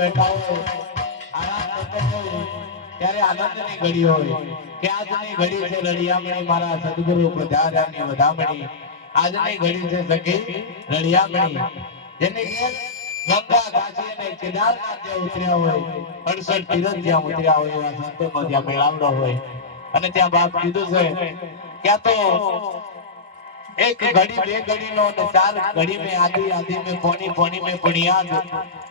બેઠા હોય આરામ કરતા હોય ત્યારે આનંદની ઘડી હોય કે આજની ઘડી છે રળિયામણી મારા સદગુરુ પ્રધાનની વધામણી આજની ઘડી છે સખી રળિયામણી જેને ગંગા કાશી અને કેદારનાથ જે ઉતર્યા હોય 68 તીર્થ જ્યાં ઉતર્યા હોય એવા સંતોનો જ્યાં મેળાવડો હોય અને ત્યાં બાપ કીધું છે ક્યાં તો एक घड़ी बे घड़ी नो ने चार घड़ी में आधी आधी में पौनी पौनी में पुनियाद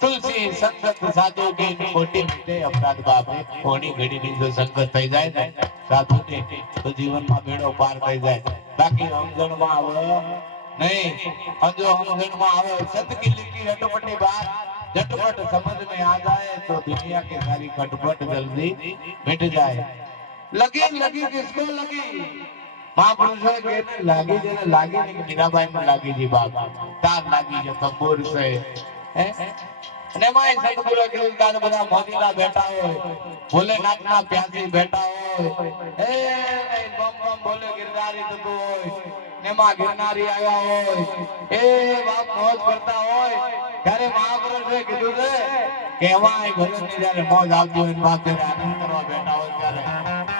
तुलसी संगत साधु की खोटी मिटे अपराध बाप पौनी घड़ी ની જો સંગત થઈ જાય ને સાધુ ને તો જીવનમાં બેડો પાર થઈ જાય બાકી સમજણમાં આવે નહીં જો સમજણમાં આવે સત की लिखी रटपटी बात झटपट समझ में आ जाए तो दुनिया की सारी खटपट जल्दी मिट जाए लगी लगी किसको लगी महापुरुषों के लागी जेने लागी ने मीराबाई में लागी जी बाप तार लागी जो तंबूर से અને માય સદગુરુ ગિરદાર બધા મોજીલા બેઠા હોય ભોલેનાથ ના પ્યાસી બેઠા હોય એ બમ બમ ભોલે ગિરધારી થતો હોય ને માં ગિરનારી આયા હોય એ બાપ મોજ કરતા હોય ત્યારે મહાપુરુષે કીધું છે કે એમાં ભગવાનની જ્યારે મોજ આવતી હોય બાપ ત્યારે આનંદ કરવા બેઠા હોય ત્યારે